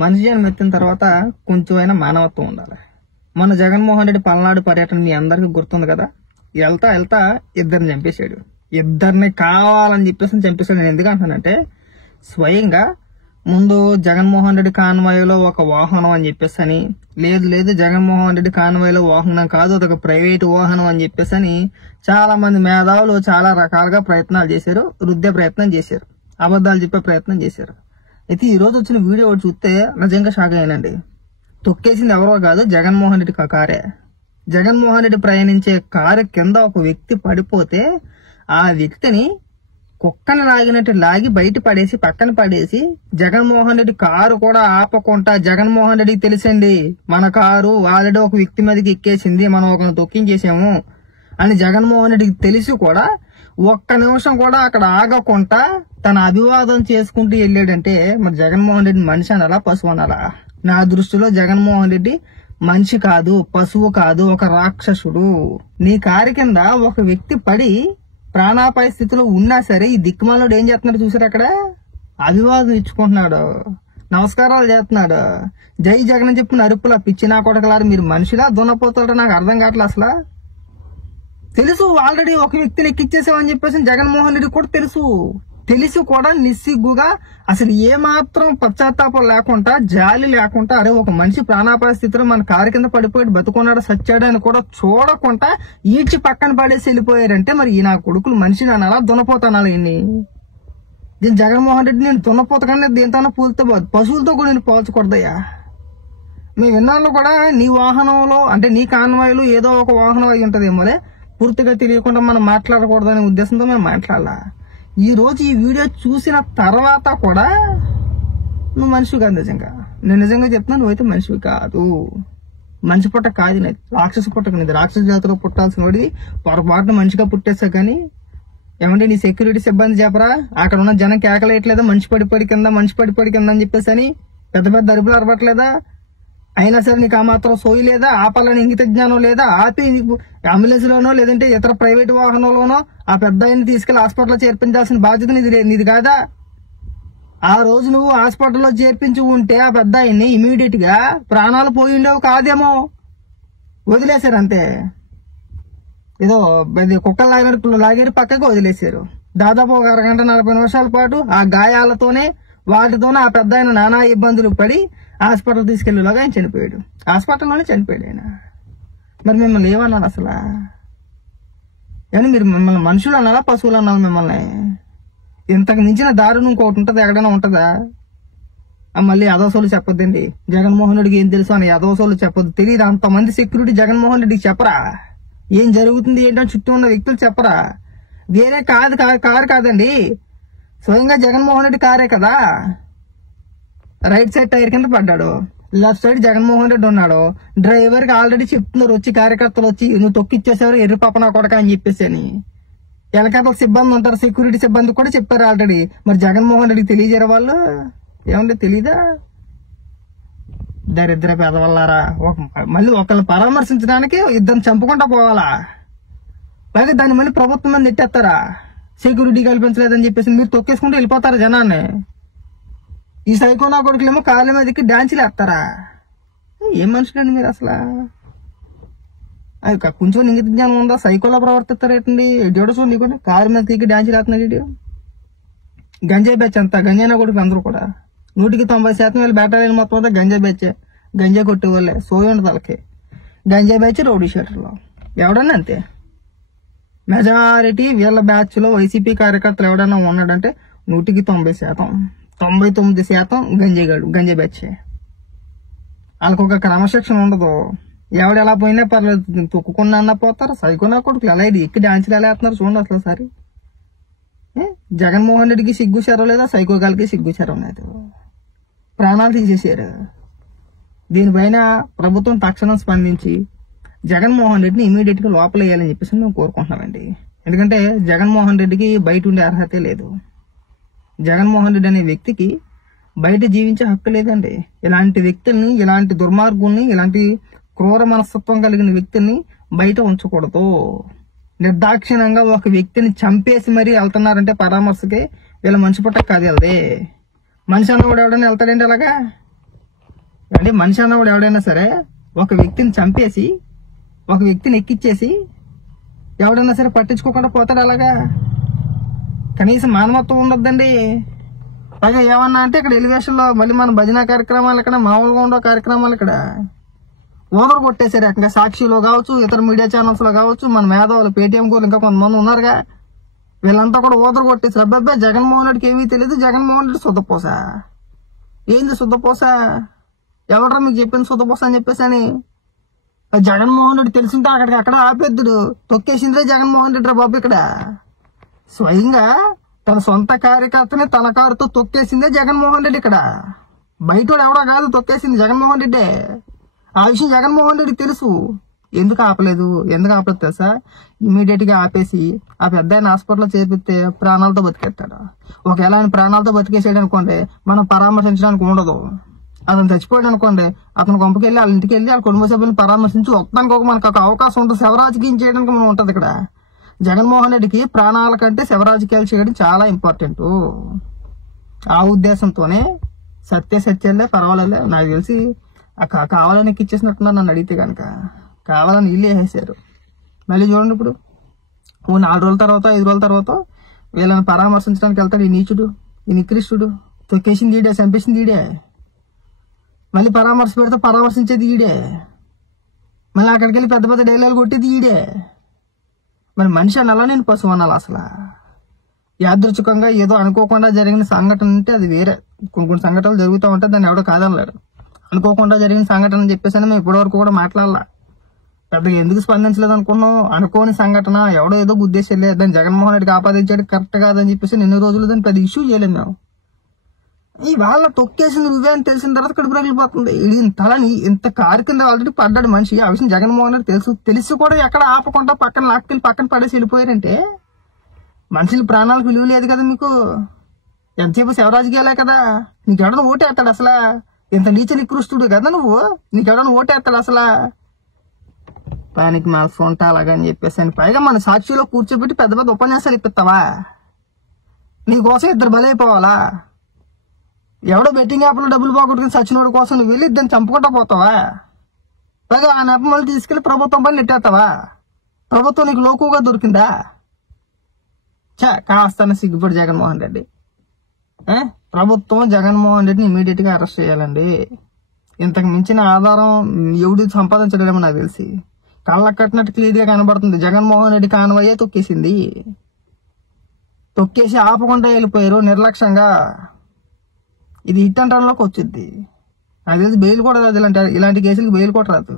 మనిషి జన్మ ఎత్తిన తర్వాత కొంచెమైనా మానవత్వం ఉండాలి. మన జగన్మోహన్ రెడ్డి పల్నాడు పర్యటన మీ అందరికీ గుర్తుంది కదా. వెళ్తా వెళ్తా ఇద్దరిని చంపేశాడు. ఇద్దరిని కావాలని చెప్పేసి చంపేశాడు. నేను ఎందుకు అంటానంటే, స్వయంగా ముందు జగన్మోహన్ రెడ్డి కాన్వాయ్లో ఒక వాహనం అని చెప్పేసి అని, లేదు జగన్మోహన్ రెడ్డి కాన్వాయ్లో వాహనం కాదు, అదొక ప్రైవేటు వాహనం అని చెప్పేసి అని చాలా మంది మేధావులు చాలా రకాలుగా ప్రయత్నాలు చేశారు, రుద్దే ప్రయత్నం చేశారు, అబద్ధాలు చెప్పే ప్రయత్నం చేశారు. అయితే ఈ రోజు వచ్చిన వీడియో చూస్తే నిజంగా షాక్ అయ్యానండి. తొక్కేసింది ఎవరో కాదు, జగన్మోహన్ రెడ్డి కారే. జగన్మోహన్ రెడ్డి ప్రయాణించే కారు కింద ఒక వ్యక్తి పడిపోతే ఆ వ్యక్తిని కుక్కని లాగినట్టు లాగి బయట పడేసి పక్కన పడేసి, జగన్మోహన్ రెడ్డి కారు కూడా ఆపకుండా, జగన్మోహన్ రెడ్డికి తెలిసండి మన కారు ఆల్రెడీ ఒక వ్యక్తి మీదకి ఎక్కేసింది, మనం ఒకరిని తొక్కించేసాము అని జగన్మోహన్ రెడ్డికి తెలిసి కూడా ఒక్క నిమిషం కూడా అక్కడ ఆగకుండా తన అభివాదం చేసుకుంటూ వెళ్ళాడంటే మరి జగన్మోహన్ రెడ్డి మనిషి అనాలా, పశువు అనాలా? నా దృష్టిలో జగన్మోహన్ రెడ్డి మనిషి కాదు, పశువు కాదు, ఒక రాక్షసుడు. నీ కారు కింద ఒక వ్యక్తి పడి ప్రాణాపాయ స్థితిలో ఉన్నా సరే ఈ దిక్కుమాలోడు ఏం చేస్తున్నాడు చూసారు? అక్కడ అభివాదం ఇచ్చుకుంటున్నాడు, నమస్కారాలు చేస్తున్నాడు, జై జగన్ అని చెప్పిన అరుపులా పిచ్చినా కొడకలారు. మీరు మనిషిలా దున్నపోతాడో నాకు అర్థం కావట్లే. అసలు తెలుసు ఆల్రెడీ ఒక వ్యక్తిని ఎక్కిచ్చేసామని చెప్పేసి జగన్మోహన్ రెడ్డి కూడా తెలిసి కూడా నిస్సిగ్గుగా, అసలు ఏమాత్రం పశ్చాత్తాపం లేకుండా, జాలి లేకుండా, అరే ఒక మనిషి ప్రాణాపాయ స్థితిలో మన కారు కింద పడిపోయాడు, బతుకున్నాడు, సచ్చాడు అని కూడా చూడకుండా ఈడ్చి పక్కన పడేసి వెళ్ళిపోయారంటే మరి ఈ నా కొడుకులు మనిషిని అనాలా, దున్నపోతానాలా? ఇన్ని దీని జగన్మోహన్ రెడ్డి నేను దున్నపోతగానే దేంతో పూలతో పశువులతో కూడా నేను పోల్చకూడదయ్యా. మీ విన్నాళ్ళు కూడా నీ వాహనంలో అంటే నీ కాన్వాయ్లో ఏదో ఒక వాహనం అయి ఉంటదేమోలే, పూర్తిగా తెలియకుండా మనం మాట్లాడకూడదనే ఉద్దేశంతో మేము మాట్లాడాలా. ఈ రోజు ఈ వీడియో చూసిన తర్వాత కూడా నువ్వు మనిషివి కాదు. నేను నిజంగా చెప్తున్నా, నువ్వైతే మనిషివి కాదు. మనిషి పుట్ట కాదు నీది, రాక్షసు పుట్టక నీది. రాక్షస జాతిలో పుట్టాల్సిన వాడిది పొరపాటున మనిషిగా పుట్టేసా. కానీ ఏమంటే నీ సెక్యూరిటీ సిబ్బంది చెప్పరా, అక్కడ ఉన్న జనం కేకలేయట్లేదా మనిషి పడిపడి కింద అని చెప్పేసి అని పెద్ద అరుపులు అరవట్లేదా? అయినా సరే నీకు ఆ మాత్రం సోయి లేదా, ఆపాలని ఇంగిత జ్ఞానం లేదా? ఆపి నీకు అంబులెన్స్ లోనో లేదంటే ఇతర ప్రైవేట్ వాహనంలోనో ఆ పెద్ద ఆయన్ని తీసుకెళ్లి హాస్పిటల్లో చేర్పించాల్సిన బాధ్యత నీది కాదా? ఆ రోజు నువ్వు హాస్పిటల్లో చేర్పించి ఉంటే ఆ పెద్ద ఆయన్ని ఇమీడియట్ గా ప్రాణాలు పోయి ఉండేవి కాదేమో, వదిలేశారు అంతే. ఏదో కుక్కలు లాగారు, పక్కకు వదిలేశారు. దాదాపు ఒక అరగంట 40 నిమిషాల పాటు ఆ గాయాలతోనే వాటితోనే ఆ పెద్ద ఆయన నానా ఇబ్బందులు పడి హాస్పిటల్ తీసుకెళ్లేలాగా ఆయన చనిపోయాడు. హాస్పిటల్లోనే చనిపోయాడు ఆయన. మరి మిమ్మల్ని ఏమన్నారు అసలు? ఏమన్నా మీరు మిమ్మల్ని మనుషులు అనాలా, పశువులు అనాలా? మిమ్మల్ని ఇంతకు మించిన దారుణం ఇంకోటి ఉంటుంది, ఎక్కడైనా ఉంటుందా? మళ్ళీ యదవసోళ్ళు చెప్పొద్దండి, జగన్మోహన్ రెడ్డికి ఏం తెలుసు అని యదవసోళ్ళు చెప్పొద్దు. తెలియదు అంతమంది సెక్యూరిటీ జగన్మోహన్ రెడ్డికి చెప్పరా? ఏం జరుగుతుంది ఏంటో చుట్టూ ఉన్న వ్యక్తులు చెప్పరా? వేరే కారు కాదండి, స్వయంగా జగన్మోహన్ రెడ్డి కారే కదా. రైట్ సైడ్ టైర్ కింద పడ్డాడు, లెఫ్ట్ సైడ్ జగన్మోహన్ రెడ్డి ఉన్నాడు. డ్రైవర్ కి ఆల్రెడీ చెప్తున్నారు వచ్చి, కార్యకర్తలు వచ్చి, నువ్వు తొక్కిచ్చేసేవారు ఎర్రి పాపనా కొడక అని చెప్పేసి అని. వెనకాతల సిబ్బంది ఉంటారు, సెక్యూరిటీ సిబ్బంది కూడా చెప్పారు ఆల్రెడీ. మరి జగన్మోహన్ రెడ్డికి తెలియజేరే వాళ్ళు ఏమంటే తెలీదా? దరిద్ర పెదవల్లారా, మళ్ళీ ఒకళ్ళని పరామర్శించడానికి ఇద్దరిని చంపుకుంటా పోవాలా? లేదా దాన్ని మళ్ళీ ప్రభుత్వం మీద నెట్టేస్తారా? సెక్యూరిటీ కల్పించలేదని చెప్పేసి మీరు తొక్కేసుకుంటూ వెళ్ళిపోతారా జనాన్ని? ఈ సైకోనా కొడుకులేమో కాళ్ళ మీదకి డాన్సులు వేస్తారా? ఏం మనుషులండి మీరు అసలు? అది కొంచెం ఇంగిత జ్ఞానం ఉందా? సైకోలా ప్రవర్తిస్తారేటండి? జోడసు నీకు కాళ్ళ మీదకి డాన్సులు వేస్తున్నాడు ఇటు. గంజాయి బ్యాచ్ అంతా, గంజాయినా కొడుకు అందరూ కూడా 100% వీళ్ళు బ్యాటరీలు మొత్తం అంతా గంజాయి బ్యాచ్. గంజాయి కొట్టే వాళ్ళే, సోయి ఉండదు వాళ్ళకి. గంజాయి బ్యాచ్, రౌడీ షీటర్లో ఎవడన్నా అంతే. మెజారిటీ వీళ్ళ బ్యాచ్ లో వైసీపీ కార్యకర్తలు ఎవడన్నా ఉన్నాడంటే 100% 99% గంజాయి బ్యాచ్. వాళ్ళకి ఒక క్రమశిక్షణ ఉండదు. ఎవడు ఎలా పోయినా పర్లేదు, తొక్కుకున్నా అన్నా పోతారు. సైకోనా కొడుకులు ఎలా ఎక్కి డాన్సులు ఎలా వేస్తున్నారు చూడండి అసలు. సరే జగన్మోహన్ రెడ్డికి సిగ్గు చెరవ లేదా, సైకోగాలకి సిగ్గు చెరవ లేదు. ప్రాణాలు తీసేసారు. దీనిపైన ప్రభుత్వం తక్షణం స్పందించి జగన్మోహన్ రెడ్డిని ఇమీడియట్ గా లోపల వేయాలని చెప్పేసి మేము కోరుకుంటున్నామండి. ఎందుకంటే జగన్మోహన్ రెడ్డికి బయట ఉండే అర్హతే లేదు. జగన్మోహన్ రెడ్డి అనే వ్యక్తికి బయట జీవించే హక్కు లేదండి. ఇలాంటి వ్యక్తుల్ని, ఇలాంటి దుర్మార్గుల్ని, ఇలాంటి క్రూర మనస్తత్వం కలిగిన వ్యక్తుల్ని బయట ఉంచకూడదు. నిర్దాక్షిణ్యంగా ఒక వ్యక్తిని చంపేసి మరీ వెళ్తున్నారంటే పరామర్శకి, వీళ్ళ మనిషి పుట్టక కాదు వెళ్దే. మనిషి అన్న కూడా ఎవడన్నా వెళ్తాడంటే అలాగా? అంటే మనిషి అన్నవాడు ఎవడైనా సరే ఒక వ్యక్తిని చంపేసి ఒక వ్యక్తిని ఎక్కిచ్చేసి ఎవడైనా సరే పట్టించుకోకుండా పోతాడు. అలాగా కనీసం మానవత్వం ఉండొద్దండి. పైగా ఏమన్నా అంటే ఇక్కడ ఎలివేషన్ లో మళ్ళీ మన భజన కార్యక్రమాలు ఇక్కడ మామూలుగా ఉండవు కార్యక్రమాలు ఇక్కడ ఓదరు కొట్టేశారు. ఇంకా సాక్షిలో కావచ్చు, ఇతర మీడియా ఛానల్స్ లో కావచ్చు, మన మేధావులు పేటీఎం కూడా ఇంకా కొంతమంది ఉన్నారుగా, వీళ్ళంతా కూడా ఓదరు కొట్టేసారు. అబ్బాయి జగన్మోహన్ రెడ్డికి ఏమీ తెలియదు, జగన్మోహన్ రెడ్డి శుద్ధపోస. ఏంది శుద్ధపోస? ఎవడరా మీకు చెప్పింది శుద్ధపోస అని చెప్పేసి అని? జగన్మోహన్ రెడ్డి తెలిసింటే అక్కడికి అక్కడ ఆపేద్దుడు. తొక్కేసిందే జగన్మోహన్ రెడ్డి రా బాబు. ఇక్కడ స్వయంగా తన సొంత కార్యకర్తని తన కారుతో తొక్కేసిందే జగన్మోహన్ రెడ్డి. ఇక్కడ బయట ఎవడో కాదు తొక్కేసింది జగన్మోహన్ రెడ్డే. ఆ విషయం జగన్మోహన్ రెడ్డికి తెలుసు. ఎందుకు ఆపలేదు తెలుసా? ఇమీడియట్ గా ఆపేసి ఆ పెద్ద ఆయన హాస్పిటల్లో చేపిస్తే ప్రాణాలతో బతికేస్తాడు. ఒకవేళ ఆయన ప్రాణాలతో బతికేసాడు అనుకోండి, మనం పరామర్శించడానికి ఉండదు. అతను చచ్చిపోయాడు అనుకోండి, అతను కొంపకెళ్ళి వాళ్ళ ఇంటికి వెళ్ళి వాళ్ళ కుటుంబ సభ్యులను పరామర్శించి వస్తానికి మనకు ఒక అవకాశం ఉంటుంది. శవరాజకీయం చేయడానికి మనం ఉంటది. ఇక్కడ జగన్మోహన్ రెడ్డికి ప్రాణాల కంటే శవరాజకీయాలు చేయడం చాలా ఇంపార్టెంట్. ఆ ఉద్దేశంతోనే సత్యాలే పర్వాలేదు. నాకు తెలిసి కావాలని ఎక్కిచ్చేసినట్టున్నారు నన్ను అడిగితే కనుక. కావాలని ఇల్లు వేసేసారు. మళ్ళీ చూడండి ఇప్పుడు 4 రోజుల తర్వాత 5 రోజుల తర్వాత వీళ్ళని పరామర్శించడానికి వెళ్తాడు ఈ నీచుడు, ఈ నికృష్టుడు. తొక్కేసింది ఈడే, చంపేసింది ఈడే. మళ్ళీ పరామర్శ పెడితే పరామర్శించేది ఈడే. మళ్ళీ అక్కడికి వెళ్ళి పెద్ద పెద్ద డైలాగులు కొట్టేది ఈడే. మరి మనిషి అనాలా నేను పశువు అనాలి? అసలు యాదృచ్ఛికంగా ఏదో అనుకోకుండా జరిగిన సంఘటన అంటే అది వేరే. కొన్ని సంఘటనలు జరుగుతూ ఉంటాయి, దాన్ని ఎవడో కాదనలేడు. అనుకోకుండా జరిగిన సంఘటన అని చెప్పేసి మేము ఇప్పటివరకు కూడా మాట్లాడాల. పెద్దగా ఎందుకు స్పందించలేదు అనుకున్నాం. అనుకోని సంఘటన, ఎవడో ఏదో గుద్దేసేలే, దాన్ని జగన్మోహన్ రెడ్డికి ఆపాదించాడు కరెక్ట్ కాదని చెప్పేసి ఎన్ని రోజులు దాన్ని పెద్ద ఇష్యూ చేయలేము మేము. ఈ వాళ్ళ తొక్కేసింది నువ్వే అని తెలిసిన తర్వాత కడుపు రగిలిపోతుంది. తలని ఇంత కారు కింద ఆల్రెడీ పడ్డాడు మనిషి. ఆ విషయం జగన్మోహన్ రెడ్డి తెలిసి కూడా ఎక్కడ ఆపకుండా పక్కన లాక్కెళ్ళి పక్కన పడేసి వెళ్ళిపోయారంటే మనుషుల ప్రాణాలకు విలువ లేదు కదా మీకు. ఎంతసేపు శివరాజకీయాలే కదా. నీకెవడన్నా ఓటేస్తాడు అసలు? ఇంత నీచ నికృష్టుడు కదా నువ్వు. నీకెవడన్నా ఓటేస్తాడు అసలు? పానికి మా సొంట అలాగని చెప్పేసి అని పైగా మన సాక్షిలో కూర్చోబెట్టి పెద్ద పెద్ద ఉపన్యాసాలు ఇప్పిస్తావా? నీకోసం 2 బలైపోవాలా? ఎవడో బెట్టింగ్ యాప్లో డబ్బులు పోగొట్టుకుని సచ్చినోడి కోసం నువ్వు వెళ్ళి దాన్ని చంపుకుంటా పోతావా? పైగా ఆ నెప మళ్ళీ తీసుకెళ్లి ప్రభుత్వం పని నెట్టేస్తావా? ప్రభుత్వం నీకు లోకుగా దొరికిందా? కాస్తాను సిగ్గుపడి జగన్మోహన్ రెడ్డి. ప్రభుత్వం జగన్మోహన్ రెడ్డిని ఇమీడియట్ గా అరెస్ట్ చేయాలండి. ఇంతకు మించిన ఆధారం ఎవడు సంపాదించలేమో నాకు తెలిసి. కళ్ళకు కట్టినట్టు క్లియర్ గా కనబడుతుంది. జగన్మోహన్ రెడ్డి కాన్వాయే తొక్కేసింది. తొక్కేసి ఆపకుండా వెళ్ళిపోయారు నిర్లక్ష్యంగా. ఇది హిట్ అండ్ రన్ లోకి వచ్చింది. నాకు తెలిసి బెయిల్ కూడా రాదు. ఇలాంటి కేసులకు బెయిల్ కూడా రాదు.